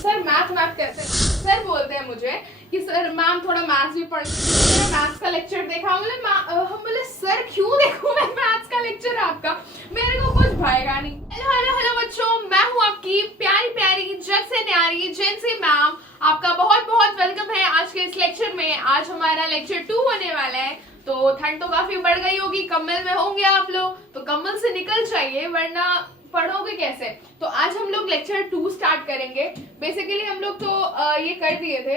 Sir math कैसे, sir बोलते हैं मुझे कि सर मैम थोड़ा मैथ्स भी पढ़, मैथ्स का लेक्चर देखा। हम बोले सर क्यों देखूं मैं मैथ्स का लेक्चर आपका, मेरे को कुछ भाएगा नहीं। हेलो हेलो हेलो बच्चों, मैं हूं आपकी प्यारी प्यारी जग से न्यारी जेंसी मैम। आपका बहुत बहुत वेलकम है आज के इस लेक्चर में। आज हमारा लेक्चर 2 होने वाला है। तो ठंड तो काफी बढ़ गई होगी, कम्बल में होंगे आप लोग, तो कम्बल से निकल जाइए वरना पढ़ोगे कैसे। तो आज हम लोग लेक्चर 2 स्टार्ट करेंगे। बेसिकली हम लोग तो ये कर दिए थे,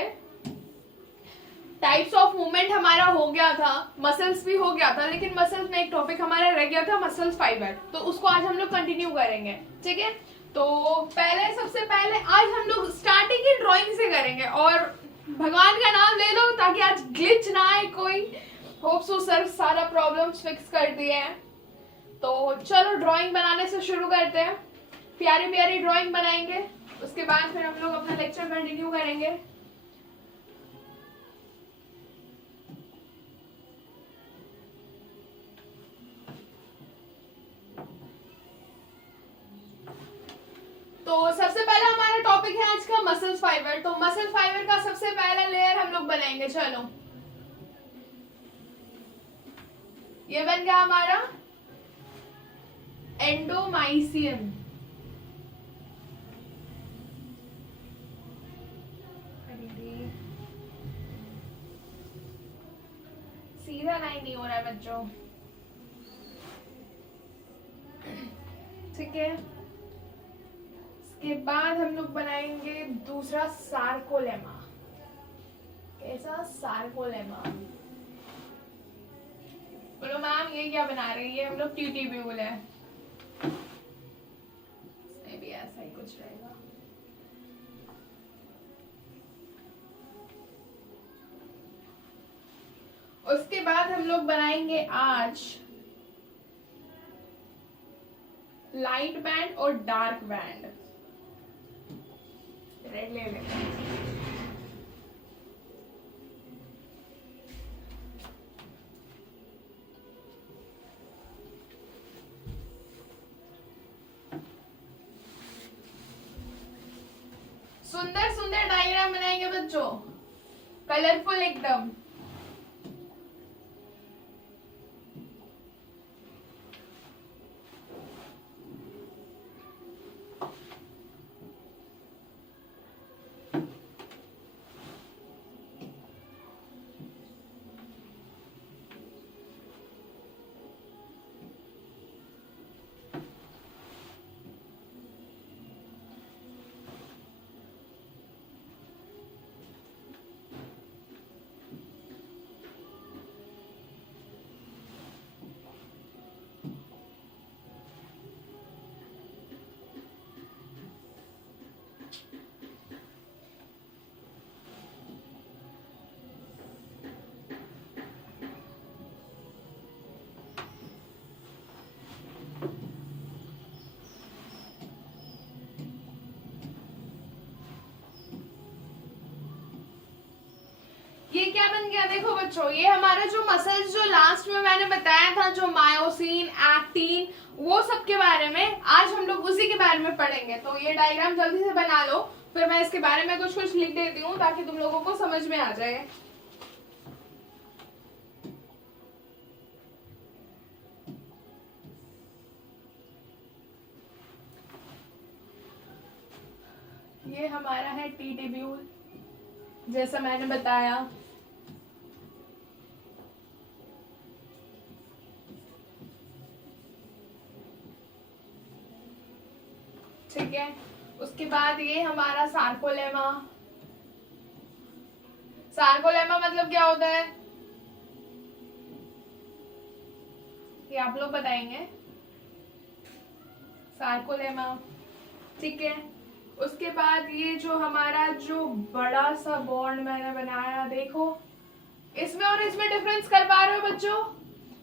टाइप्स ऑफ मूवमेंट हमारा हो गया था, मसल्स भी हो गया था, लेकिन मसल्स में एक टॉपिक हमारा रह गया था, मसल्स फाइबर। तो उसको आज हम लोग कंटिन्यू करेंगे, ठीक है। तो सबसे पहले आज हम लोग स्टार्टिंग की ड्राइंग से करेंगे, और भगवान का नाम ले लो ताकि आज ग्लिच ना आए कोई। होप सो सर सारा प्रॉब्लम्स फिक्स कर दिए हैं। तो चलो ड्राइंग बनाने से शुरू करते हैं। प्यारी प्यारी ड्राइंग बनाएंगे, उसके बाद फिर हम लोग अपना लेक्चर कंटिन्यू करेंगे। तो सबसे पहला हमारा टॉपिक है आज का मसल फाइबर। तो मसल फाइबर का सबसे पहला लेयर हम लोग बनाएंगे। चलो ये बन गया हमारा एंडोमाइसियम। सीधा लाइन नहीं हो रहा है बच्चों, ठीक है। इसके बाद हम लोग बनाएंगे दूसरा सार्कोलेमा। कैसा सार्कोलेमा? बोलो मैम ये क्या बना रही है? हम लोग ट्यूटिब्यूल है, इसमें भी ऐसा ही कुछ रहेगा। उसके बाद हम लोग बनाएंगे आज लाइट बैंड और डार्क बैंड। रेड ले लेते हैं। सुंदर सुंदर डायग्राम बनाएंगे बच्चों, कलरफुल एकदम। ये क्या बन गया देखो बच्चों, ये हमारा जो मसल्स जो लास्ट में मैंने बताया था, जो मायोसिन, एक्टिन, वो सब के बारे में आज हम लोग उसी के बारे में पढ़ेंगे। तो ये डायग्राम जल्दी से बना लो, फिर मैं इसके बारे में कुछ कुछ लिख देती हूँ ताकि तुम लोगों को समझ में आ जाए। ये हमारा है टीटिब्यूल, जैसा मैंने बताया। ठीक है, उसके बाद ये हमारा सार्कोलेमा। सार्कोलेमा मतलब क्या होता है ये आप लोग बताएंगे। सार्कोलेमा, ठीक है। उसके बाद ये जो हमारा जो बड़ा सा बॉन्ड मैंने बनाया, देखो इसमें और इसमें डिफरेंस कर पा रहे हो बच्चों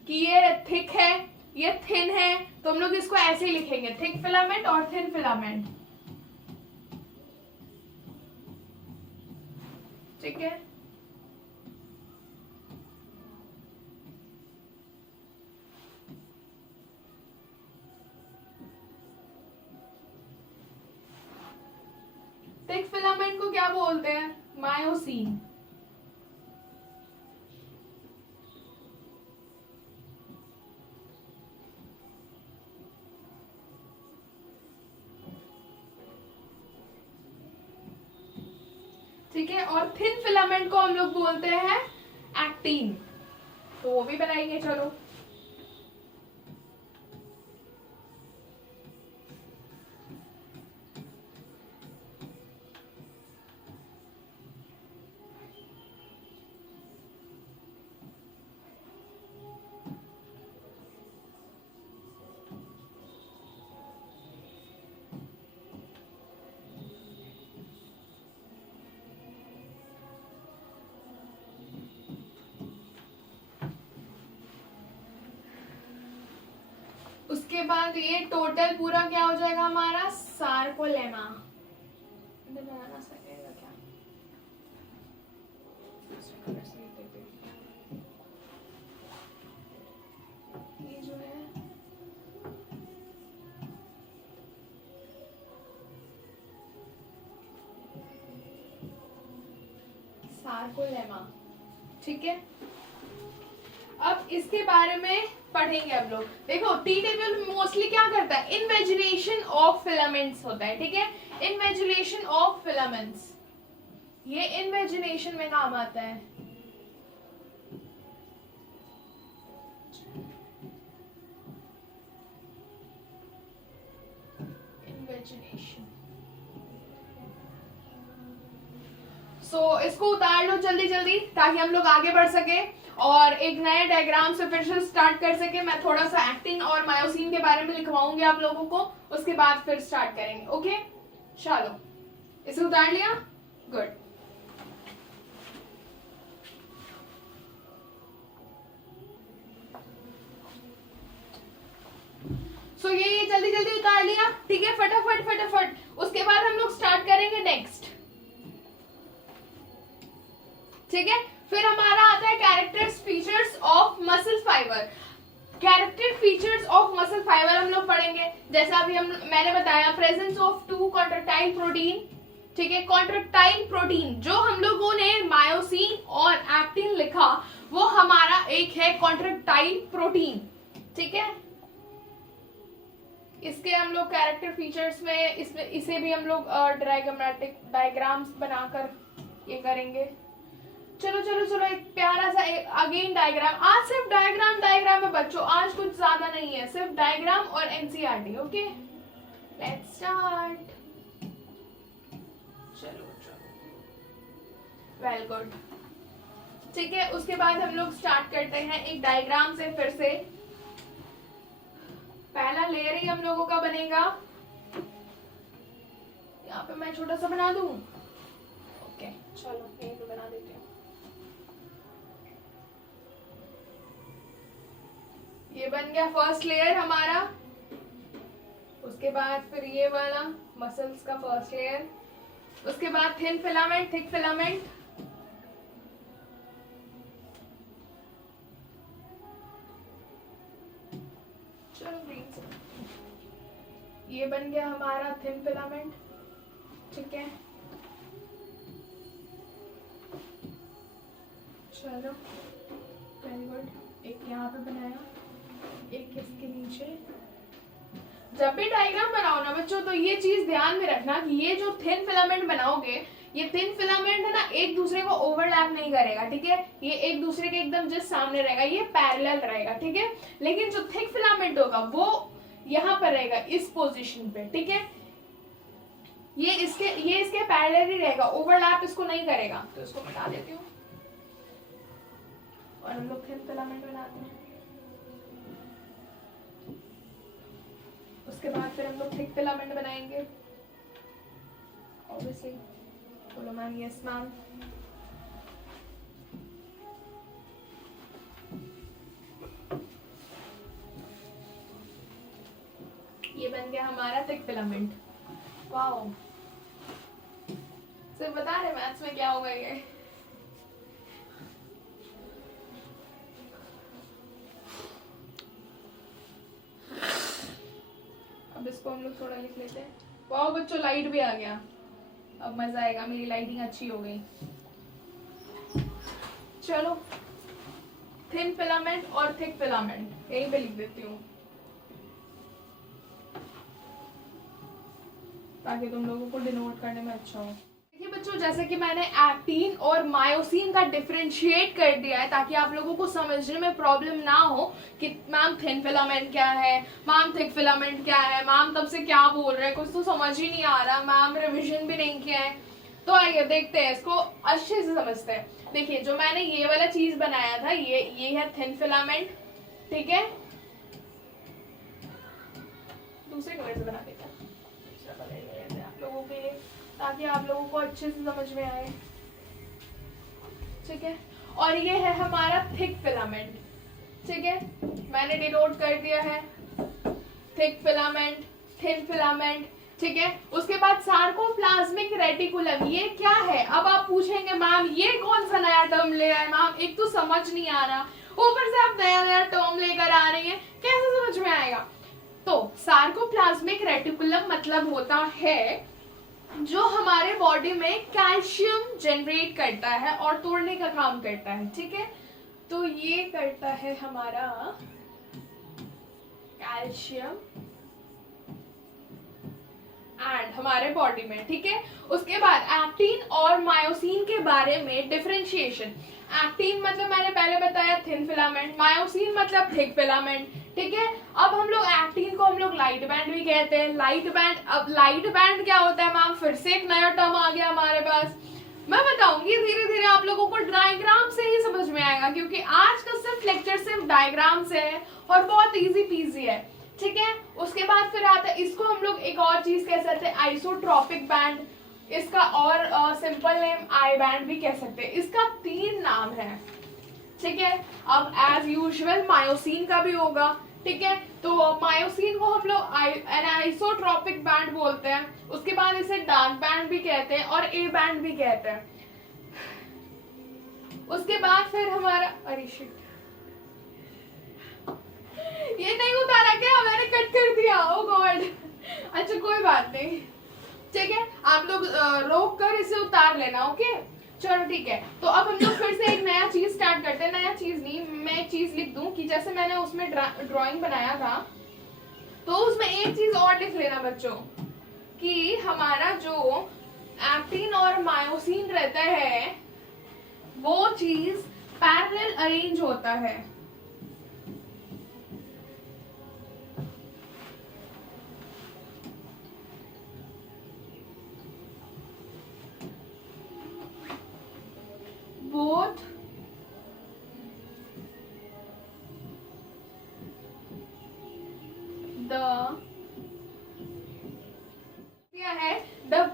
कि ये थिक है, ये थिन है। तो हम लोग इसको ऐसे ही लिखेंगे, थिक फिलामेंट और थिन फिलामेंट, ठीक है। थिक फिलामेंट बोलते हैं? मायोसिन। ठीक है, और थिन फिलामेंट को हम लोग बोलते हैं एक्टिन। तो वो भी बनाएंगे, चलो। उसके बाद ये टोटल पूरा क्या हो जाएगा हमारा? सार्कोलेमा। बनाना सकेगा क्या? ये जो है सार्कोलेमा। ठीक है, अब इसके बारे में पढ़ेंगे अब लोग। देखो, टी टेबल मोस्टली क्या करता है? इन्वेजिनेशन ऑफ फिलामेंट्स होता है। ठीक है, इन्वेजिनेशन ऑफ फिलामेंट्स, ये इन्वेजिनेशन में काम आता है। इन्वेजिनेशन। सो इसको उतार लो जल्दी जल्दी ताकि हम लोग आगे बढ़ सके और एक नए डायग्राम से फिर से स्टार्ट कर सके। मैं थोड़ा सा एक्टिन और मायोसिन के बारे में लिखवाऊंगी आप लोगों को, उसके बाद फिर स्टार्ट करेंगे। ओके, चलो, इसे उतार लिया? गुड। सो ये जल्दी जल्दी उतार लिया। ठीक है, फटाफट फटाफट। उसके बाद हम लोग स्टार्ट करेंगे नेक्स्ट। ठीक है, फिर हमारा आता है characters features of muscle fibre. Character features of muscle fibre हम लोग पढ़ेंगे। जैसा अभी मैंने बताया, प्रेजेंस ऑफ 2 कॉन्ट्रैक्टाइल प्रोटीन। ठीक है, कॉन्ट्रैक्टाइल प्रोटीन जो हम लोगों ने मायोसिन और एक्टिन लिखा, वो हमारा एक है कॉन्ट्रैक्टाइल प्रोटीन। ठीक है, इसके हम लोग कैरेक्टर फीचर्स में इसे भी हम लोग डायग्राम्स बनाकर ये करेंगे। चलो चलो चलो, एक प्यारा सा अगेन डायग्राम। आज सिर्फ डायग्राम है बच्चों, आज कुछ ज्यादा नहीं है, सिर्फ डायग्राम और एनसीईआरटी। Okay, let's start. चलो चलो, वेल गुड। ठीक है, उसके बाद हम लोग स्टार्ट करते हैं एक डायग्राम से फिर से। पहला लेयर ही हम लोगों का बनेगा। यहाँ पे मैं छोटा सा बना दूं। ओके, चलो यहीं पे बना देते हैं। ये बन गया फर्स्ट लेयर हमारा। उसके बाद फिर ये वाला मसल्स का फर्स्ट लेयर। उसके बाद थिन फिलामेंट, थिक फिलामेंट। चलो, ये बन गया हमारा थिन फिलामेंट। ठीक है, चलो वेरी गुड। एक यहाँ पे बनाया, एक इसके नीचे। जब भी डायग्राम बनाओ ना बच्चों, तो ये चीज ध्यान में रखना कि ये जो थिन फिलामेंट बनाओगे, ये थिन फिलामेंट है ना, एक दूसरे को ओवरलैप नहीं करेगा। ठीक है, ये एक दूसरे के एकदम जस्ट सामने रहेगा, ये पैरेलल रहेगा। ठीक है, लेकिन जो थिक फिलामेंट होगा वो यहाँ पर रहेगा, इस पोजीशन पे। ठीक है, ये इसके पैरेलल ही रहेगा, ओवरलैप इसको नहीं करेगा। तो इसको मिटा देती हूँ और हम लोग थिन फिलामेंट बनाते हैं। उसके बाद फिर हम लोग थिक फिलामेंट बनाएंगे। ऑब्वियसली बोलो मैम, यस मैम। ये बन गया हमारा थिक फिलामेंट। वाओ, सिर्फ बता रहे मैथ्स में क्या होगा ये। अब इसको हम लोग थोड़ा लिख लेते हैं। वाओ बच्चों, लाइट भी आ गया। अब मजा आएगा, मेरी लाइटिंग अच्छी हो गई। चलो, थिन फिलामेंट और थिक फिलामेंट यही पे लिख देती हूँ ताकि तुम लोगों को डिनोट करने में अच्छा हो। देखिए बच्चों, जैसे कि मैंने एक्टिन और मायोसिन का डिफरेंशिएट कर दिया है ताकि आप लोगों को समझने में प्रॉब्लम ना हो कि मैम थिन फिलामेंट क्या है, मैम थिक फिलामेंट क्या है, मैम तब से क्या बोल रहे हैं, कुछ तो समझ ही नहीं आ रहा, मैम रिविजन भी नहीं किया है। तो आइए देखते हैं, इसको अच्छे से समझते हैं। देखिए, जो मैंने ये वाला चीज बनाया था, ये है थिन फिलामेंट, ठीक है। दूसरे कलर से बना देता आप लोगों के लिए ताकि आप लोगों को अच्छे से समझ में आए, ठीक है। और ये है हमारा थिक फिलामेंट, ठीक है। मैंने डिनोट कर दिया है थिक फिलामेंट, थिन फिलामेंट, ठीक है। उसके बाद सार्कोप्लाज्मिक रेटिकुलम, ये क्या है? अब आप पूछेंगे मैम ये कौन सा नया टर्म ले आए मैम, एक तो समझ नहीं आ रहा, ऊपर से आप नया नया टर्म लेकर आ रही हैं, कैसे समझ में आएगा? तो सार्कोप्लाज्मिक रेटिकुलम मतलब होता है जो हमारे बॉडी में कैल्शियम जनरेट करता है और तोड़ने का काम करता है, ठीक है। तो ये करता है हमारा कैल्शियम एंड हमारे बॉडी में, ठीक है। उसके बाद एक्टिन और मायोसिन के बारे में डिफरेंशिएशन। एक्टिन मतलब मैंने पहले बताया थिन फिलामेंट, मायोसिन मतलब थिक फिलामेंट, ठीक है। अब हम लोग एक्टिन को हम लोग लाइट बैंड भी कहते हैं। लाइट बैंड, अब लाइट बैंड क्या होता है मैम? फिर से एक नया टर्म आ गया हमारे पास, मैं बताऊंगी धीरे धीरे आप लोगों को, डायग्राम से ही समझ में आएगा क्योंकि आज का सिर्फ लेक्चर सिर्फ डायग्राम से है और बहुत इजी पीजी है, ठीक है। उसके बाद फिर आता है, इसको हम लोग एक और चीज कह सकते हैं आइसोट्रॉपिक बैंड, इसका और सिंपल नेम आई बैंड भी कह सकते हैं। इसका 3 नाम है, ठीक है। अब एज यूजुअल मायोसिन का भी होगा, ठीक है। तो मायोसिन को हम लोग आइसोट्रॉपिक बैंड बोलते हैं। उसके बाद इसे डार्क बैंड भी कहते हैं और ए बैंड भी कहते हैं। उसके बाद फिर हमारा, अरे शिट, ये नहीं उतारा क्या? मैंने कट कर दिया, ओ गॉड। अच्छा कोई बात नहीं, ठीक है। आप लोग रोक कर इसे उतार लेना, ओके। चलो ठीक है। तो अब हम लोग फिर से एक नया चीज स्टार्ट करते हैं। नया चीज नहीं, मैं एक चीज लिख दूं कि जैसे मैंने उसमें ड्राइंग बनाया था, तो उसमें एक चीज और लिख लेना बच्चों कि हमारा जो एक्टिन और मायोसिन रहता है वो चीज पैरेलल अरेंज होता है, both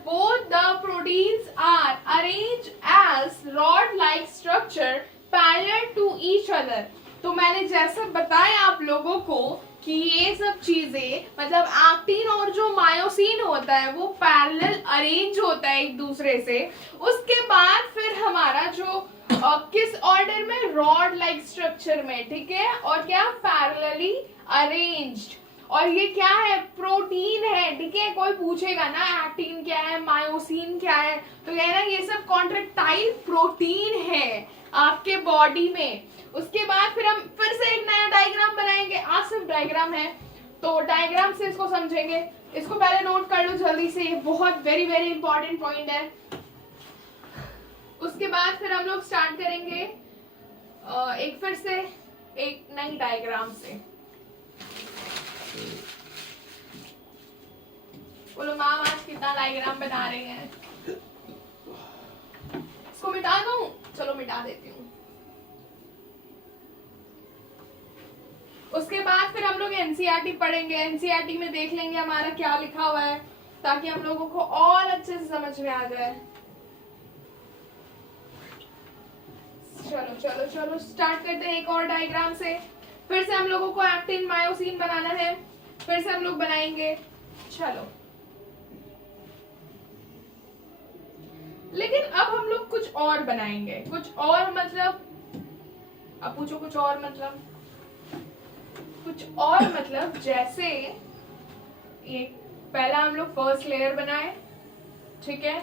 both the proteins are arranged as rod-like structure parallel to each other। तो मैंने जैसे बताया आप लोगों को कि ये सब चीजें मतलब एक्टिन और जो मायोसिन होता है वो पैरेलल अरेंज होता है एक दूसरे से। उसके बाद फिर हमारा जो किस ऑर्डर में? रॉड लाइक स्ट्रक्चर में, ठीक है। और क्या? Parallelly arranged. और ये क्या है? प्रोटीन है, ठीक है। कोई पूछेगा ना एक्टिन क्या है, मायोसिन क्या है, तो कहना ये सब कॉन्ट्रैक्टाइल प्रोटीन है आपके बॉडी में। उसके बाद फिर हम फिर से एक नया डायग्राम बनाएंगे। आज सिर्फ डायग्राम है तो डायग्राम से इसको समझेंगे। इसको पहले नोट कर लो जल्दी से, ये बहुत वेरी वेरी इंपॉर्टेंट पॉइंट है। उसके बाद फिर हम लोग स्टार्ट करेंगे एक फिर से एक नई डायग्राम से। बोलो मैम आज कितना डायग्राम बना रही हैं? इसको मिटा दूं? चलो मिटा देती हूँ। उसके बाद फिर हम लोग एनसीईआरटी पढ़ेंगे। एनसीईआरटी में देख लेंगे हमारा क्या लिखा हुआ है ताकि हम लोगों को और अच्छे से समझ में आ जाए। चलो चलो चलो स्टार्ट करते हैं एक और डायग्राम से। फिर से हम लोगों को एक्टिन मायोसिन बनाना है, फिर से हम लोग बनाएंगे। चलो, लेकिन अब हम लोग कुछ और बनाएंगे। कुछ और मतलब, अब पूछो कुछ और मतलब? कुछ और मतलब जैसे ये पहला हम लोग फर्स्ट लेयर बनाए, ठीक है।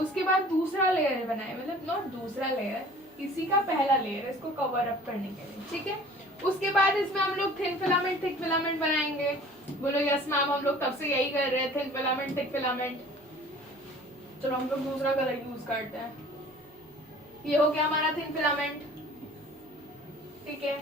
उसके बाद दूसरा लेयर बनाए, मतलब नॉट दूसरा लेयर, इसी का पहला लेयर, इसको कवर अप करने के लिए, ठीक है। उसके बाद इसमें हम लोग थिन फिलामेंट थिक फिलामेंट बनाएंगे। बोलो यस मैम, हम लोग तब से यही कर रहे हैं, थिन फिलामेंट थिक फिलामेंट। चलो हम लोग दूसरा कलर यूज करते हैं। ये हो गया हमारा थिन फिलामेंट, ठीक है।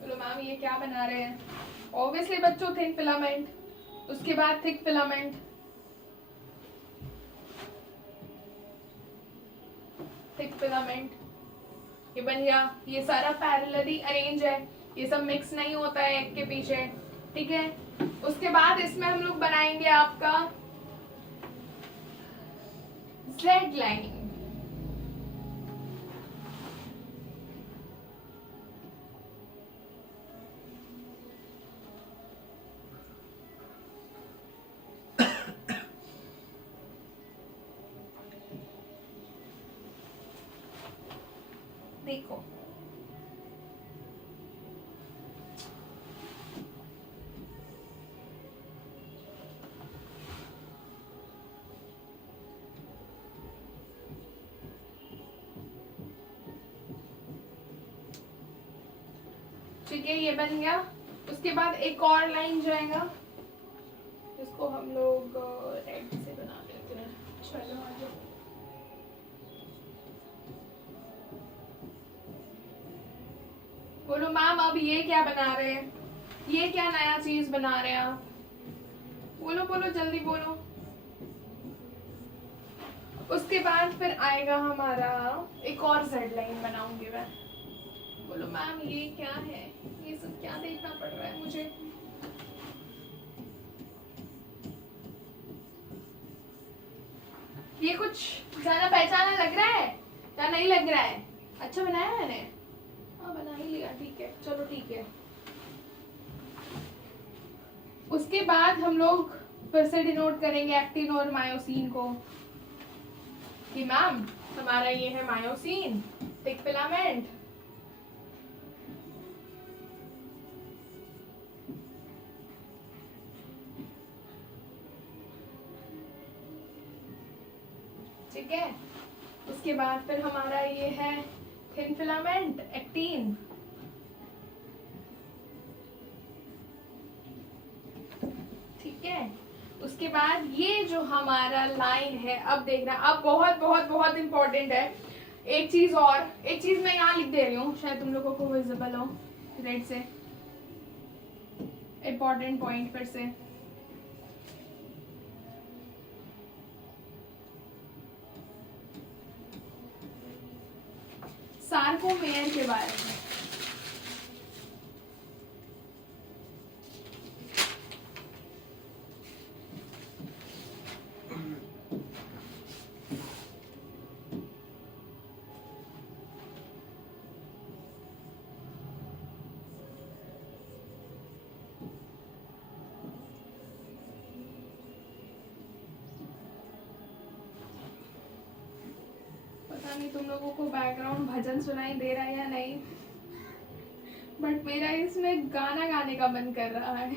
बोलो मैम ये क्या बना रहे हैं? ऑब्वियसली बच्चों थिन फिलामेंट, उसके बाद थिक फिलामेंट, थिक फिलामेंट, ये बन गया। ये सारा पैरेलली अरेंज है, ये सब मिक्स नहीं होता है एक के पीछे, ठीक है। उसके बाद इसमें हम लोग बनाएंगे आपका जेड लाइन। देखो ठीक है, ये बन गया। उसके बाद एक और लाइन जाएगा, इसको हम लोग रेड से बना लेते हैं। चलो आ जाओ। बोलो मैम अब ये क्या बना रहे हैं, ये क्या नया चीज बना रहे हैं आप? बोलो बोलो जल्दी बोलो। उसके बाद फिर आएगा हमारा एक और जेड लाइन बनाऊंगी मैं। बोलो मैम ये क्या है, ये सब क्या देखना पड़ रहा है मुझे? ये कुछ ज्यादा पहचाना लग रहा है या नहीं लग रहा है? अच्छा बनाया मैंने? हाँ बना ही लिया, ठीक है चलो ठीक है। उसके बाद हम लोग फिर से डिनोट करेंगे एक्टिन और मायोसिन को कि मैम हमारा ये है मायोसिन, थिक फिलामेंट, ठीक है। उसके बाद फिर हमारा ये है थिन फिलामेंट एक्टिन, ठीक है। उसके बाद ये जो हमारा लाइन है, अब देखना, अब बहुत बहुत बहुत इंपॉर्टेंट है। एक चीज मैं यहाँ लिख दे रही हूँ, शायद तुम लोगों को विजिबल हो रेड से। इंपॉर्टेंट पॉइंट फिर से, सार्कोमेयर के बारे में। पता नहीं तुम लोगों को बैकग्राउंड भजन सुनाई दे रहा है या नहीं, बट मेरा इसमें गाना गाने का मन कर रहा है।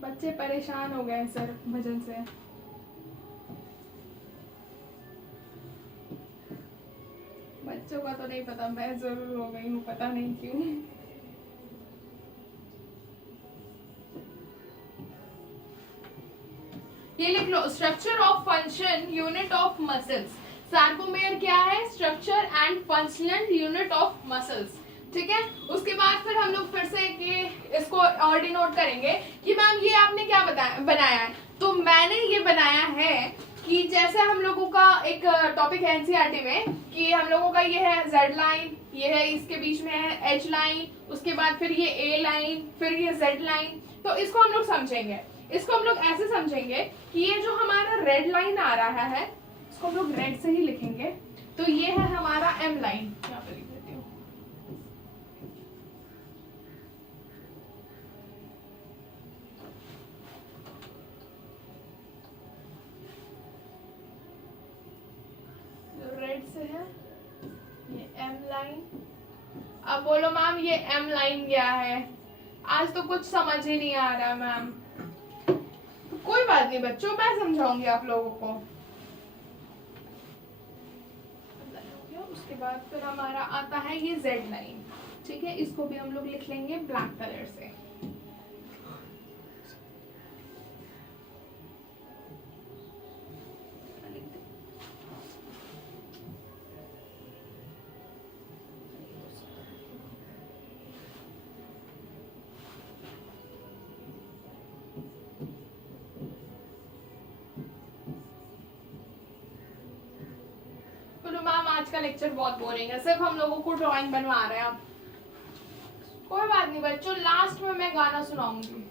बच्चे परेशान हो गए सर भजन से। बच्चों का तो नहीं पता, मैं जरूर हो गई हूँ, पता नहीं क्यों। ये लिख लो, structure of function unit of muscles. Sarcomere क्या है? Structure and functional unit of muscles, ठीक है। उसके बाद फिर हम लोग फिर से कि इसको और डिनोट करेंगे कि मैम ये आपने क्या बनाया है। तो मैंने ये बनाया है कि जैसे हम लोगों का एक टॉपिक है एनसीईआरटी में कि हम लोगों का ये है जेड लाइन, ये है इसके बीच में है एच लाइन, उसके बाद फिर ये ए लाइन, फिर ये जेड लाइन। तो इसको हम लोग समझेंगे, इसको हम लोग ऐसे समझेंगे कि ये जो हमारा रेड लाइन आ रहा है इसको हम लोग रेड से ही लिखेंगे। तो ये है हमारा एम लाइन, यहाँ पे लिख देती हूँ। अब बोलो मैम ये एम लाइन क्या है? आज तो कुछ समझ ही नहीं आ रहा मैम। कोई बात नहीं बच्चों, मैं समझाऊंगी आप लोगों को। उसके बाद फिर हमारा आता है ये जेड लाइन, ठीक है, इसको भी हम लोग लिख लेंगे ब्लैक कलर से। आज का लेक्चर बहुत बोरिंग है, सिर्फ हम लोगों को ड्राइंग बनवा रहे हैं अब। कोई बात नहीं बच्चों, लास्ट में मैं गाना सुनाऊंगी।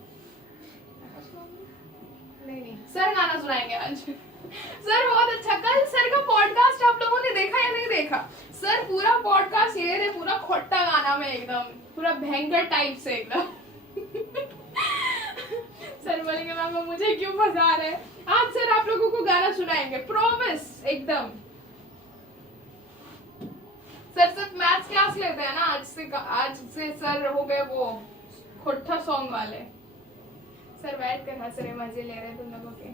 नहीं सर गाना सुनाएंगे आज। सर बहुत अच्छा, कल सर का पॉडकास्ट आप लोगों ने देखा या नहीं देखा? सर पूरा पॉडकास्ट ये थे, पूरा खोट्टा गाना में एकदम पूरा भयंकर टाइप से एकदम। सर बोलेंगे मैम मुझे क्यों फंसा रहे? आज सर आप लोगों को गाना सुनाएंगे, प्रॉमिस एकदम। सर सिर्फ मैथ्स क्लास लेते हैं ना, आज से सर हो गए वो खोट्टा सॉन्ग वाले। सर बैठ कर हंस रहे, मजे ले रहे तुम लोगों के।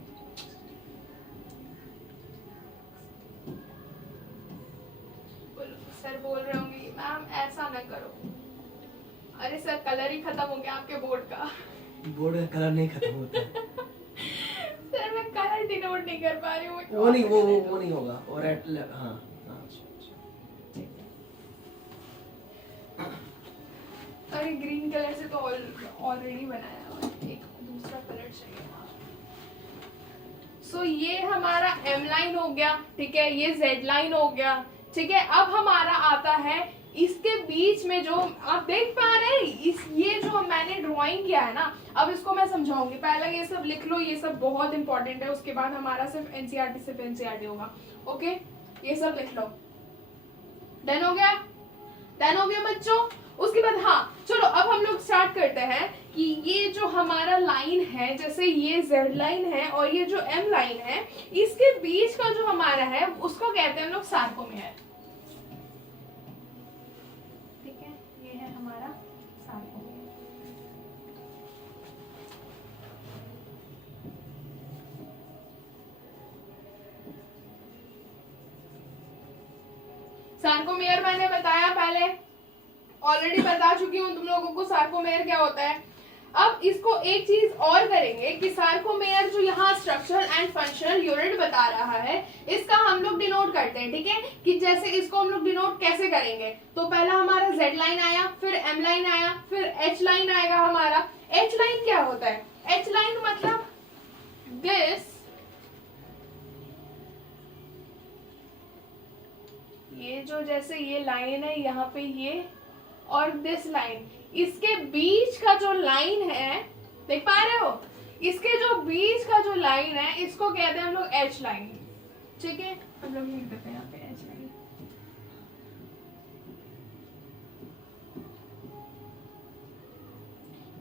सर बोल रहे होंगे मैम ऐसा न करो। अरे सर कलर ही खत्म हो गया आपके बोर्ड का। बोर्ड का कलर नहीं खत्म होता। सर मैं कलर डिनोट नहीं कर पा रही हूँ। वो नहीं होगा। और हाँ अरे ग्रीन कलर से तो ऑलरेडी बनाया हुआ है, एक दूसरा कलर चाहिए। सो ये हमारा एम लाइन हो गया, ठीक है, ये जेड लाइन हो गया, ठीक है। अब हमारा आता है इसके बीच में जो आप देख पा रहे हैं, ये जो मैंने ड्राइंग किया है ना, अब इसको मैं समझाऊंगी। पहले ये सब लिख लो, ये सब बहुत इंपॉर्टेंट है। उसके बाद हमारा सिर्फ एनसीईआरटी होगा। ओके ये सब लिख लो। डन हो गया? डन हो गया बच्चों? उसके बाद हाँ चलो अब हम लोग स्टार्ट करते हैं कि ये जो हमारा लाइन है, जैसे ये जेड लाइन है और ये जो एम लाइन है, इसके बीच का जो हमारा है उसको कहते हैं हम लोग सार्कोमेयर। ठीक है, ये है हमारा सार्कोमेयर। सार्कोमेयर मैंने बताया पहले, ऑलरेडी बता चुकी हूँ तुम लोगों को सार्कोमेयर क्या होता है। अब इसको एक चीज और करेंगे कि सार्कोमेयर जो यहाँ स्ट्रक्चरल एंड फंक्शनल यूनिट बता रहा है, इसका हम लोग डिनोट करते हैं, ठीक है। कि जैसे इसको हम लोग डिनोट कैसे करेंगे, तो पहला हमारा जेड लाइन आया, फिर एम लाइन आया, फिर एच लाइन आएगा हमारा। एच लाइन क्या होता है? एच लाइन मतलब दिस, ये जो जैसे ये लाइन है यहाँ पे ये, और दिस लाइन, इसके बीच का जो लाइन है, देख पा रहे हो, इसके जो बीच का जो लाइन है इसको कहते हैं हम लोग एच लाइन, ठीक है। हम लोग लिख देते हैं यहाँ पे एच लाइन।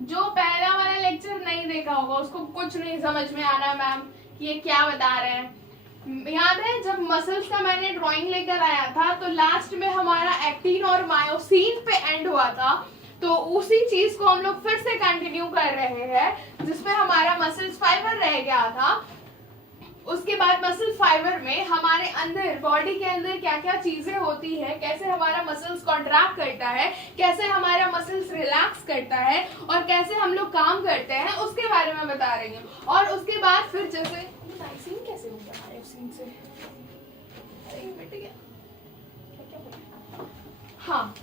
जो पहला वाला लेक्चर नहीं देखा होगा उसको कुछ नहीं समझ में आ रहा मैम कि ये क्या बता रहे हैं। याद है जब मसल्स का मैंने ड्राइंग लेकर आया था तो लास्ट में हमारा एक्टिन और मायोसिन पे एंड हुआ था, तो उसी चीज को हम लोग फिर से कंटिन्यू कर रहे हैं, जिसमें हमारा मसल्स फाइबर रह गया था। उसके बाद मसल फाइबर में हमारे अंदर बॉडी के अंदर क्या क्या चीजें होती है, कैसे हमारा मसल्स कॉन्ट्रैक्ट करता है, कैसे हमारा मसल्स रिलैक्स करता है और कैसे हम लोग काम करते हैं, उसके बारे में बता रही हूँ। और उसके बाद फिर जैसे कैसे हो गया मायोसिन से, अरे मिट गया क्या बोला, हाँ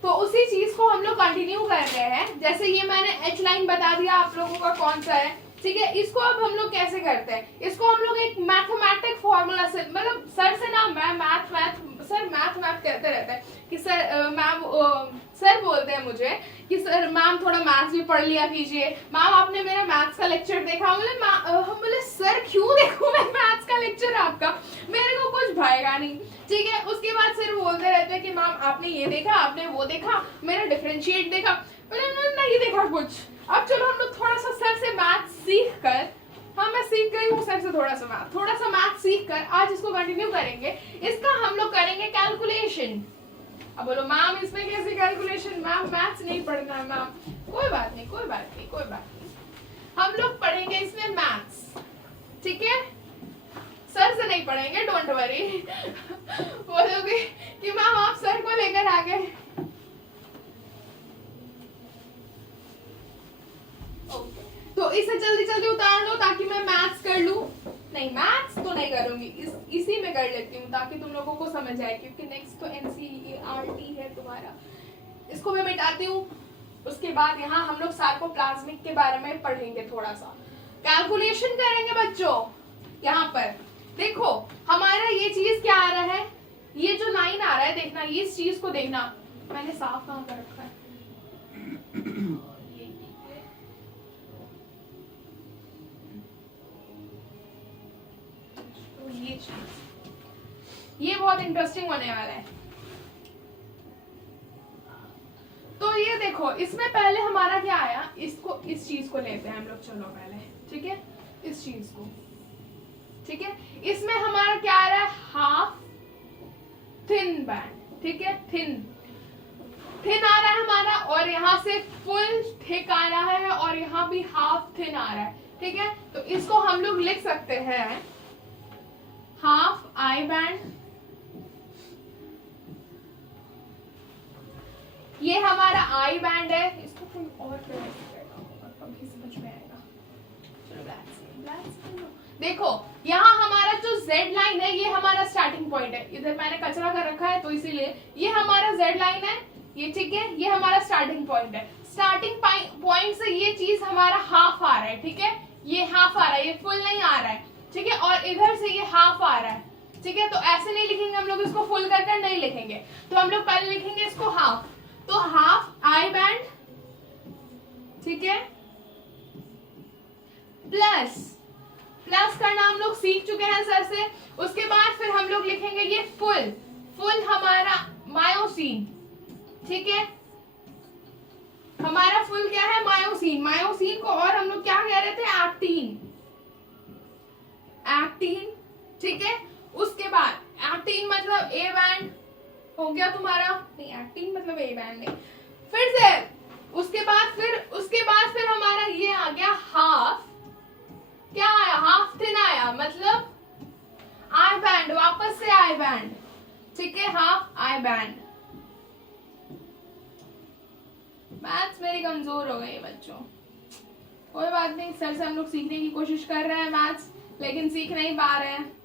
तो उसी चीज को हम लोग कंटिन्यू कर रहे हैं। जैसे ये मैंने एच लाइन बता दिया आप लोगों का कौन सा है, ठीक है। इसको अब हम लोग कैसे करते हैं, इसको हम लोग एक मैथमेटिक फॉर्मूला से, मतलब सर से ना मैं मैथ कहते रहते हैं कि सर मैम सर बोलते हैं मुझे कि सर मैम थोड़ा मैथ्स भी पढ़ लिया कीजिए। मैम आपने मेरा मैथ्स का लेक्चर देखा? हम बोले सर क्यों देखूं मैं मैथ्स का लेक्चर आपका, मेरे को कुछ भाएगा नहीं, ठीक है। उसके बाद सर बोलते रहते हैं कि मैम आपने ये देखा, आपने वो देखा, मेरा डिफरेंशिएट देखा, बोले नहीं देखा कुछ। अब चलो हम लोग थोड़ा सा सर से मैथ सीख कर, हाँ मैं सीख गई हूँ सर से थोड़ा सा मैथ सीख कर आज इसको कंटिन्यू करेंगे। इसका हम लोग करेंगे कैलकुलेशन। अब बोलो मैम इसमें कैसी कैलकुलेशन, मैम मैथ्स नहीं पढ़ना है मैम। कोई बात नहीं, कोई बात नहीं, कोई बात नहीं, हम लोग पढ़ेंगे इसमें मैथ्स, ठीक है? सर से नहीं पढ़ेंगे, डोंट वरी। बोलोगे कि मैम आप सर को लेकर आ गए। तो इसे जल्दी जल्दी उतार लो ताकि मैं मैथ्स कर लूं। नहीं मैथ्स तो नहीं करूंगी, इसी में कर लेती हूँ ताकि तुम लोगों को समझ आए, क्योंकि नेक्स्ट तो NCERT है तुम्हारा। इसको मैं मिटाती हूँ। उसके बाद यहाँ हम लोग सार्कोप्लाज्मिक के बारे में पढ़ेंगे, थोड़ा सा कैलकुलेशन करेंगे बच्चों। यहाँ पर देखो हमारा ये चीज क्या आ रहा है, ये जो लाइन आ रहा है देखना, ये इस चीज को देखना। मैंने साफ कहाँ कर रखा है, ये चीज, ये बहुत इंटरेस्टिंग होने वाला है। तो ये देखो इसमें पहले हमारा क्या आया, इसको इस चीज को लेते हैं हम लोग, चलो पहले, ठीक है? इस चीज को, ठीक है? इसमें हमारा क्या आ रहा है, हाफ थिन बैंड, ठीक है? थिन आ रहा है हमारा, और यहाँ से फुल थिक आ रहा है, और यहाँ भी हाफ थिन आ रहा है, ठीक है? तो इसको हम लोग लिख सकते हैं हाफ आई बैंड, ये हमारा आई बैंड है। इसको तुम और अभी समझ में आएगा। चलो देखो यहाँ हमारा जो Z लाइन है ये हमारा स्टार्टिंग पॉइंट है। इधर मैंने कचरा कर रखा है तो इसीलिए ये हमारा Z लाइन है, ये ठीक है, ये हमारा स्टार्टिंग पॉइंट है। स्टार्टिंग पॉइंट से ये चीज हमारा हाफ आ रहा है, ठीक है? ये हाफ आ रहा है, ये फुल नहीं आ रहा है, ठीक है? और इधर से ये हाफ आ रहा है, ठीक है? तो ऐसे नहीं लिखेंगे हम लोग, इसको फुल कर कर नहीं लिखेंगे। तो हम लोग पहले लिखेंगे इसको हाफ, तो हाफ आई बैंड, ठीक है? प्लस करना हम लोग सीख चुके हैं सर से। उसके बाद फिर हम लोग लिखेंगे ये फुल हमारा मायोसिन, ठीक है? हमारा फुल क्या है, मायोसिन को और हम लोग क्या कह रहे थे, एक्टीन, ठीक है? उसके बाद एक्टीन मतलब ए बैंड हो गया तुम्हारा, नहीं एक्टीन मतलब ए बैंड नहीं, फिर से उसके बाद फिर हमारा ये आ गया हाफ, क्या आया, हाफ थिन आया, मतलब आई बैंड, वापस से आई बैंड, ठीक है? Half I band. मैथ्स मेरी कमजोर हो गई बच्चों, कोई बात नहीं, सर से हम लोग सीखने की कोशिश कर रहे हैं मैथ्स, लेकिन सीख नहीं पा रहे हैं।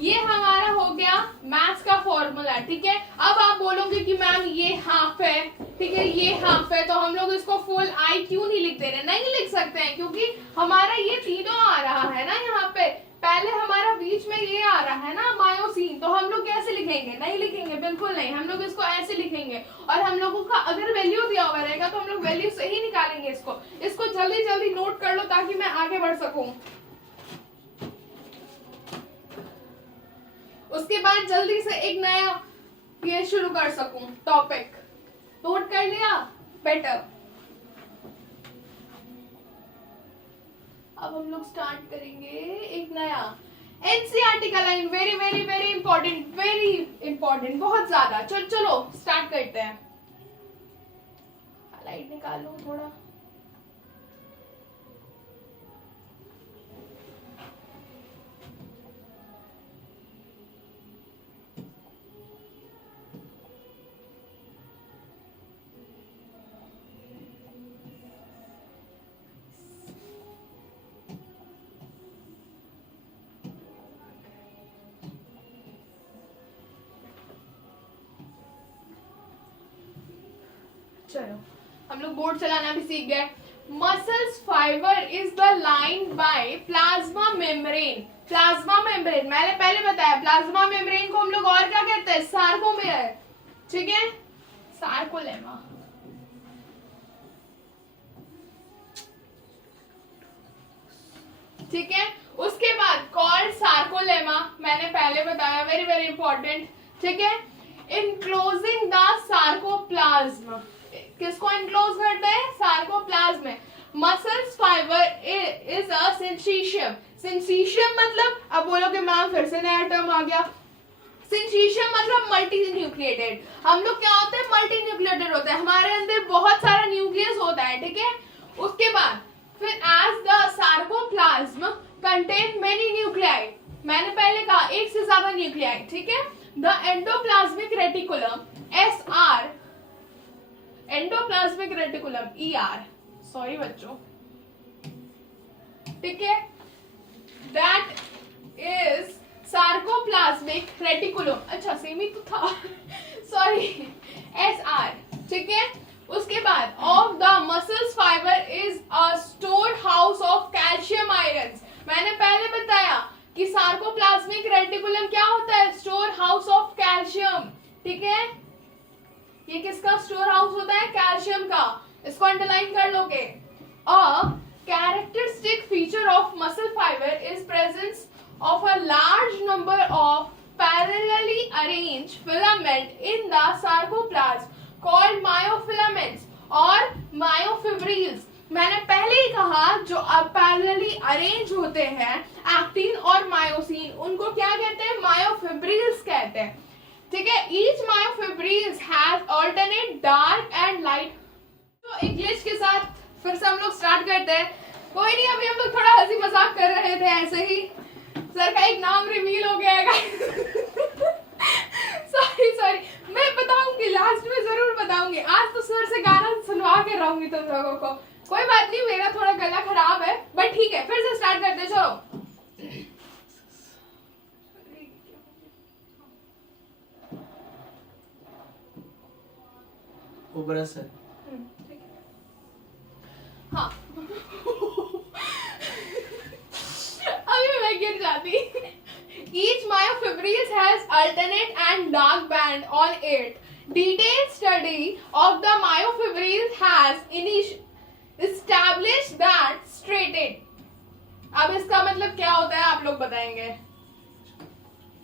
ये हमारा हो गया मैथ्स का फॉर्मूला, ठीक है? अब आप बोलोगे कि मैम ये हाफ है, ठीक है, ये हाफ है, तो हम लोग इसको फुल आई क्यों नहीं लिख दे रहे? नहीं लिख सकते हैं क्योंकि हमारा ये तीनों आ रहा है ना यहाँ पे, पहले हमारा बीच में ये आ रहा है ना मायोसिन, तो हम लोग कैसे लिखेंगे? नहीं लिखेंगे, बिल्कुल नहीं, हम लोग इसको ऐसे लिखेंगे। और हम लोगों का अगर वैल्यू दिया हुआ रहेगा तो हम लोग वैल्यू से ही निकालेंगे इसको जल्दी जल्दी नोट कर लो ताकि मैं आगे बढ़ सकूं। उसके बाद जल्दी से एक नया ये शुरू कर सकूं टॉपिक। नोट कर लिया? बेटर। अब हम लोग स्टार्ट करेंगे एक नया एनसीईआरटी का line, very very very important, बहुत ज्यादा। चलो स्टार्ट करते हैं। लाइट निकाल लूं थोड़ा। चलो हम लोग बोर्ड चलाना भी सीख गए। Muscles fibre is the line by plasma membrane. Plasma membrane मैंने पहले बताया, प्लाज्मा मेम्ब्रेन को हम लोग और क्या कहते हैं, सार्कोमेयर, ठीक है, सार्कोलेमा। ठीक है, उसके बाद कॉल्ड सार्कोलेमा, मैंने पहले बताया, वेरी वेरी इंपॉर्टेंट, ठीक है। इनक्लोजिंग द सार्कोप्लाज्म, किसको इनक्लोज करते हैं, सार्कोप्लाज्म में। Muscles fibre is a syncytium. Syncytium मतलब, अब बोलोगे मैम फिर से नया टर्म आ गया। सिंसीशियम मतलब मल्टी न्यूक्लिएटेड। हम लोग क्या होते हैं, मल्टी न्यूक्लिएटेड होते हैं, हमारे अंदर बहुत सारा न्यूक्लियस होता है, ठीक है। उसके बाद फिर as the sarcoplasm contain many nuclei, मैंने पहले कहा एक से ज्यादा न्यूक्लियाई, ठीक है। The endoplasmic reticulum SR, endoplasmic reticulum ER, sorry बच्चों, ठीक है, दैट इज सार्कोप्लाज्मिक रेटिकुलम, अच्छा सेम ही तो था सॉरी, SR, ठीक है। उसके बाद of the muscles fibre is a store house of calcium iron. मैंने पहले बताया कि सार्कोप्लाज्मिक रेटिकुलम क्या होता है, स्टोर हाउस ऑफ कैल्शियम, ठीक है। ये किसका स्टोर हाउस होता है, कैल्शियम का, इसको अंडरलाइन कर लोगे। A characteristic feature of muscle fibre is presence of a large number of parallelly arranged filament in the sarcoplasm called myofilaments और myofibrils। मैंने पहले ही कहा जो अब पैरेलली अरेंज होते हैं एक्टिन और मायोसिन, उनको क्या कहते हैं, मायोफिब्रिल्स कहते हैं, ठीक है। Each myofibrils has alternate dark and light. तो इंग्लिश के साथ फिर से हम लोग स्टार्ट करते हैं। कोई नहीं, अभी हम लोग थोड़ा हंसी मजाक कर रहे थे ऐसे ही, सर का एक नाम रिवील हो गया है सॉरी, मैं बताऊंगी लास्ट में, जरूर बताऊंगी। आज तो सर से गाना सुनवा के रहूंगी तुम लोगों को, कोई बात नहीं, मेरा थोड़ा गला खराब है बट ठीक है, फिर से स्टार्ट करते, चलो। वो ब्रश है। हाँ अभी मैं गिर जाती। Each myofibrils has alternate and dark band on it. Detailed study of the myofibrils has established that straighted. अब इसका मतलब क्या होता है आप लोग बताएंगे।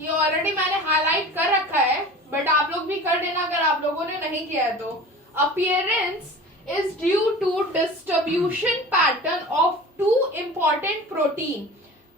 ये ऑलरेडी मैंने हाईलाइट कर रखा है बट आप लोग भी कर देना अगर आप लोगों ने नहीं किया है तो। Appearance is due to distribution pattern of two important protein.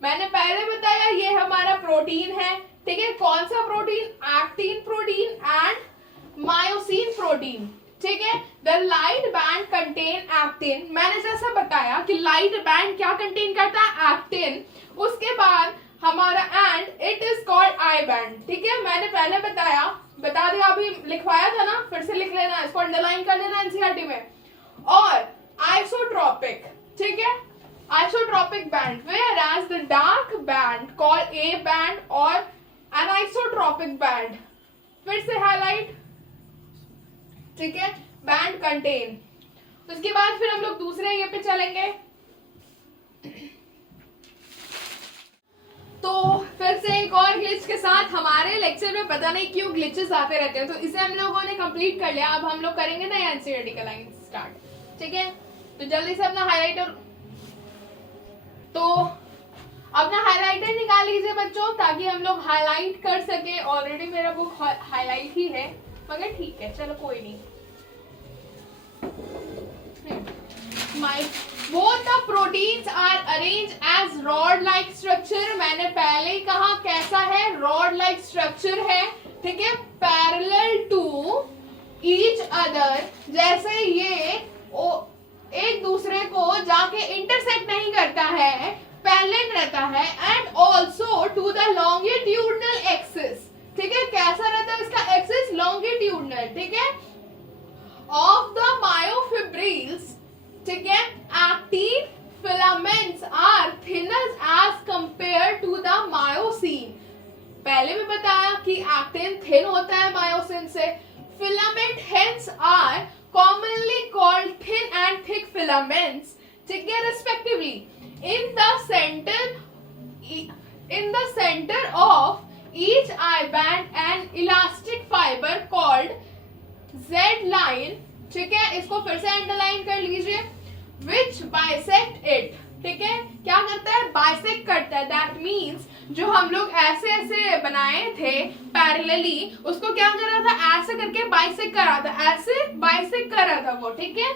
मैंने पहले बताया ये हमारा प्रोटीन है, ठीक है। कौन सा protein, actin protein and myosin protein, ठीक है। The light band contain actin, मैंने जैसा बताया कि लाइट बैंड क्या कंटेन करता है, एक्टिन। उसके बाद हमारा and it is called I band, ठीक है। मैंने पहले बता दिया, अभी लिखवाया था ना, फिर से लिख लेना, इसको अंडरलाइन कर लेना एनसीईआरटी में। और आइसोट्रोपिक, ठीक है, isotropic band, whereas the dark band called A band or anisotropic band, फिर से हाईलाइट, ठीक है, band contain। उसके बाद फिर हम लोग दूसरे ये पे चलेंगे। तो फिर से एक और ग्लिच के साथ, हमारे लेक्चर में पता नहीं क्यों ग्लिचेस आते रहते हैं, तो इसे हम लोगों ने कंप्लीट कर लिया। अब हम लोग करेंगे ना एनसीईआरटी का लाइन स्टार्ट, ठीक है। तो जल्दी से अपना हाईलाइटर, तो अपना हाइलाइटर निकाल लीजिए बच्चों, ताकि हम लोग हाईलाइट कर सके। ऑलरेडी मेरा बुक हाईलाइट ही है मगर ठीक है, चलो कोई नहीं। Both the proteins are arranged as rod-like structure। मैंने पहले ही कहा कैसा है, rod-like structure है, ठीक है, parallel to each other, जैसे ये एक दूसरे को जाके इंटरसेक्ट नहीं करता है, पैरेलल रहता है, and also to the longitudinal axis, ठीक है। कैसा रहता है इसका एक्सिस, लॉन्गिट्यूडनल, ठीक है, ऑफ द मायोफिब्रिल्स, ठीक है। Actin filaments are thinner as compare to the myosin. पहले भी बताया कि एक्टिन थिन होता है मायोसिन से। Filament hence are commonly called thin and thick filaments, ठीक है, respectively. In the center of each eye band an elastic fiber called Z-line, ठीक है, इसको फिर से अंडरलाइन कर लीजिए, which bisect it, ठीक है, क्या करता है, बाइसेक्ट करता है। दैट मीन्स जो हम लोग ऐसे ऐसे बनाए थे पैरेलली, उसको क्या कर रहा था, ऐसे करके बाइसेक्ट कर रहा था, ऐसे बाइसेक्ट कर रहा था वो, ठीक है।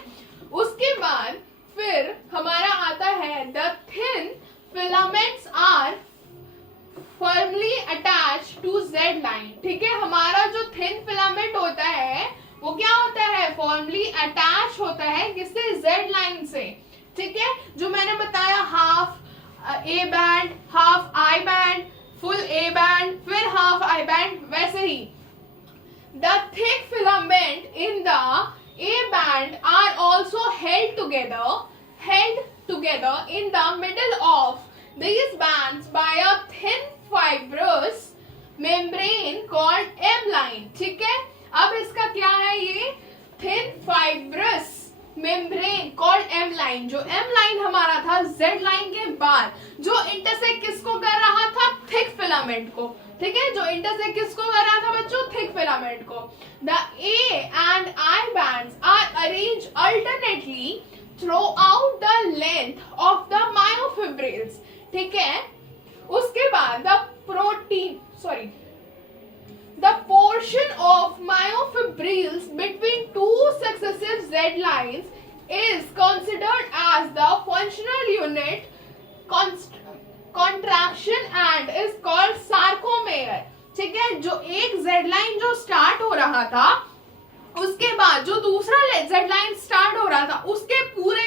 उसके बाद फिर हमारा आता है the thin filaments are firmly attach to Z line. ठीक है, हमारा जो थिन फिलामेंट होता है वो क्या होता है, फॉर्मली अटैच होता है किससे, जेड लाइन से। ठीक है, जो मैंने बताया half A band, half I band, full A band, फिर हाफ आई बैंड, वैसे ही the thick filament in the A band are also held together in the middle of these bands by a thin fibrous membrane called M line। ठीक है, अब इसका क्या है, ये thin fibrous membrane called M line, जो M line हमारा था Z line के बाद, जो इंटरसेक्ट किसको कर रहा था, थिक फिलामेंट को। ठीक है, जो इंटरसेक्ट किसको कर रहा था बच्चों, थिक फिलामेंट को। The A and I bands are arranged alternately throughout the length of the myofibrils। ठीक है, उसके बाद the portion of myofibrils between two successive Z lines is considered as the functional unit contraction and is called sarcomere। ठीक है, जो एक Z line जो start हो रहा था, उसके बाद जो दूसरा Z लाइन स्टार्ट हो रहा था, उसके पूरे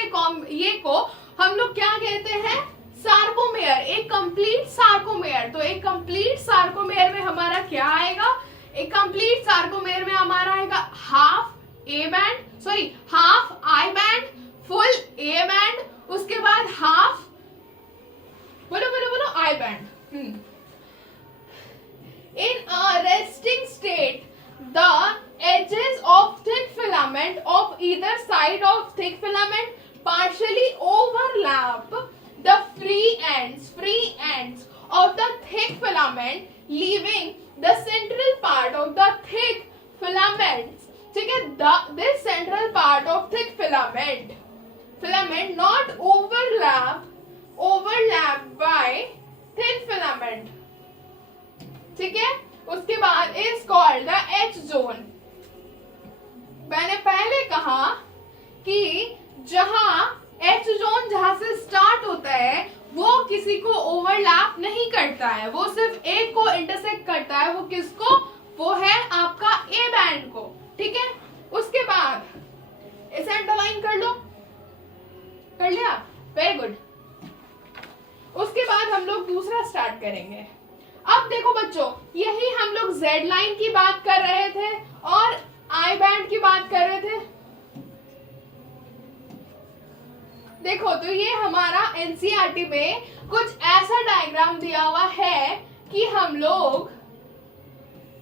ये को हम लोग क्या कहते हैं, सार्कोमेयर, एक कंप्लीट सार्कोमेयर। तो एक कंप्लीट सार्कोमेयर में हमारा क्या आएगा, एक कंप्लीट सार्कोमेयर में हमारा आएगा half A band, sorry half I band, full A band, उसके बाद हाफ बोलो I band. In a resting state the edges of thin filament of either side of thick filament partially overlap the free ends of the thick filament, leaving the central part of the thick filaments। ठीक है, this central part of thick filament not overlap by thin filament। ठीक है, उसके बाद is called the H zone। मैंने पहले कहा कि जहां H जोन जहां से स्टार्ट होता है वो किसी को ओवरलैप नहीं करता है, वो सिर्फ एक को इंटरसेक्ट करता है। वो किसको, वो है आपका ए बैंड को। ठीक है, उसके बाद इसे अंडरलाइन कर लो, कर लिया, वेरी गुड। उसके बाद हम लोग दूसरा स्टार्ट करेंगे। अब देखो बच्चों, यही हम लोग जेड लाइन की बात कर रहे थे और आई बैंड की बात कर रहे थे। देखो, तो ये हमारा एनसीईआरटी में कुछ ऐसा डायग्राम दिया हुआ है कि हम लोग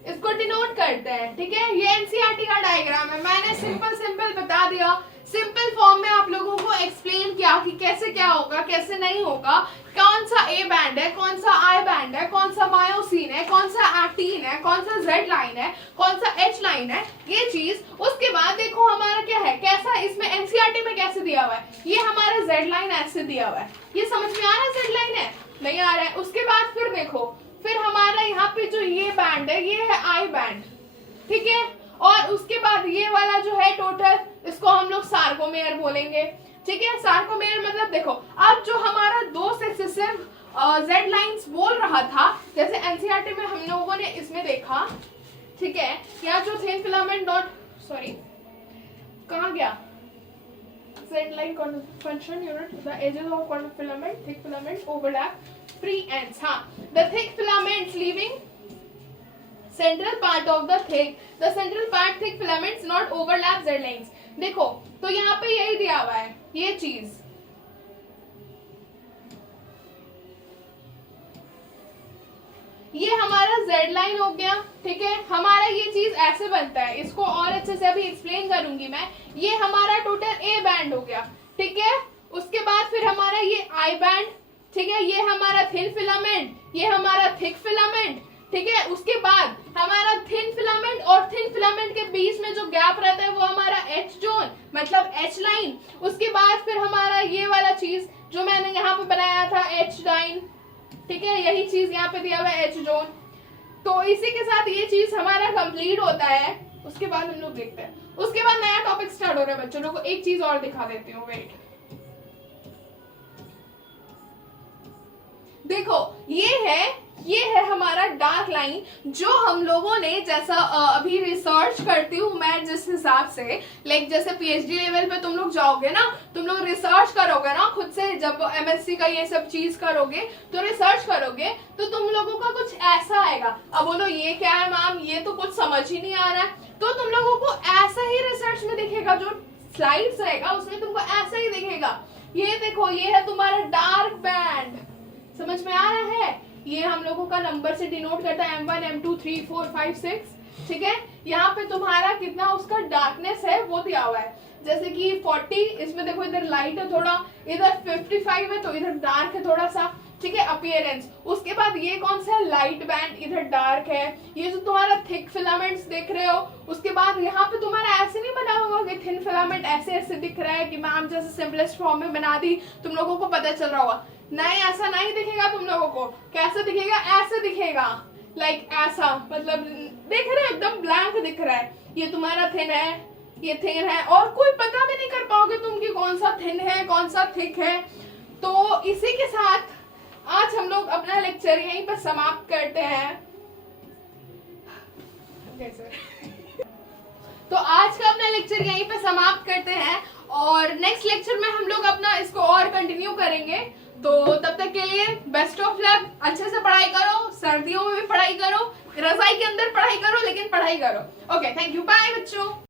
इसको डिनोट करते हैं। ठीक है, ये एनसीईआरटी का डायग्राम है, मैंने सिंपल बता दिया, सिंपल फॉर्म में आप लोगों को एक्सप्लेन किया कि कैसे क्या होगा, कैसे नहीं होगा, कौन सा ए बैंड है, कौन सा आई बैंड है, कौन सा मायोसिन है, कौन सा एक्टिन है, कौन सा जेड लाइन है, कौन सा एच लाइन है, ये चीज। उसके बाद देखो हमारा क्या है, कैसा इसमें एनसीईआरटी में कैसे दिया हुआ है, ये हमारा जेड लाइन ऐसे दिया हुआ है। ये समझ में आ रहा है जेड लाइन है, नहीं आ रहा है। उसके बाद फिर देखो, फिर हमारा यहाँ पे जो ये बैंड है, ये है आई बैंड। ठीक है, और उसके बाद ये वाला जो है टोटल, इसको हम लोग सार्कोमेयर बोलेंगे। ठीक है, सार्कोमेयर मतलब देखो, अब जो हमारा दो सक्सेसिव जेड लाइंस बोल रहा था, जैसे एनसीईआरटी में हम लोगों ने इसमें देखा। ठीक है, या जो थिन फिलामेंट डॉट, सॉरी कहाँ गया, Z line function unit, the edges of filament, thick filament overlap free ends. हाँ, the thick filaments leaving central part of the central part thick filaments not overlap Z lines। देखो, तो यहाँ पे यही दिया हुआ है, ये चीज। ये हमारा Z लाइन हो गया। ठीक है, हमारा ये चीज ऐसे बनता है, इसको और अच्छे से अभी एक्सप्लेन करूंगी मैं। ये हमारा टोटल ए बैंड हो गया। ठीक है, उसके बाद फिर हमारा ये आई बैंड। ठीक है, ये हमारा थिन फिलामेंट, ये हमारा थिक फिलामेंट। ठीक है, उसके बाद हमारा थिन फिलामेंट और थिन फिलामेंट के बीच में जो गैप रहता है वो हमारा एच जोन, मतलब एच लाइन। उसके बाद फिर हमारा ये वाला चीज जो मैंने यहाँ पे बनाया था, एच लाइन। ठीक है, यही चीज यहाँ पे दिया हुआ है, एच जोन। तो इसी के साथ ये चीज हमारा कंप्लीट होता है। उसके बाद हम लोग देखते हैं, उसके बाद नया टॉपिक स्टार्ट हो रहा है बच्चों। लोगों को एक चीज और दिखा देती हूँ, वेट। देखो ये है हमारा डार्क लाइन जो हम लोगों ने जैसा अभी रिसर्च करती हूँ मैं जिस हिसाब से लाइक जैसे पीएचडी लेवल पे तुम लोग जाओगे ना, तुम लोग रिसर्च करोगे ना खुद से, जब एमएससी का ये सब चीज करोगे तो रिसर्च करोगे तो तुम लोगों का कुछ ऐसा आएगा। अब बोलो ये क्या है मैम, ये तो कुछ समझ ही नहीं आ रहा है, तो तुम लोगों को ऐसा ही रिसर्च में दिखेगा, जो स्लाइड्स रहेगा उसमें तुमको ऐसा ही दिखेगा। ये देखो ये है तुम्हारा डार्क बैंड, समझ में आ रहा है? ये हम लोगों का नंबर से डिनोट करता है M1 M2 3 4 5 6, ठीक है। यहाँ पे तुम्हारा कितना उसका डार्कनेस है वो दिया हुआ है, जैसे कि 40, इसमें देखो इधर लाइट है थोड़ा, इधर 55 है तो इधर डार्क है थोड़ा सा, ठीक है, अपीयरेंस। उसके बाद ये कौन सा है, लाइट बैंड, इधर डार्क है। ये जो तुम्हारा थिक फिलामेंट्स देख रहे हो, उसके बाद यहाँ पे तुम्हारा ऐसे नहीं बना होगा कि थिन फिलामेंट ऐसे ऐसे दिख रहा है कि मैम जैसे सिंपलेस्ट फॉर्म में बना दी, तुम लोगों को पता चल रहा होगा। नहीं, ऐसा नहीं दिखेगा तुम लोगों को। कैसे दिखेगा, ऐसे दिखेगा, लाइक ऐसा, मतलब देख रहे हो एकदम ब्लैंक दिख रहा है। ये तुम्हारा थिन है, ये थिन है, और कोई पता भी नहीं कर पाओगे तुम कि कौन सा थिन है कौन सा थिक है। तो इसी के साथ आज हम लोग अपना लेक्चर यहीं पर समाप्त करते हैं। तो आज का अपना लेक्चर यहीं पे समाप्त करते हैं और नेक्स्ट लेक्चर में हम लोग अपना इसको और कंटिन्यू करेंगे। तो तब तक के लिए बेस्ट ऑफ लक, अच्छे से पढ़ाई करो, सर्दियों में भी पढ़ाई करो, रजाई के अंदर पढ़ाई करो, लेकिन पढ़ाई करो। ओके, थैंक यू, बाय बच्चों।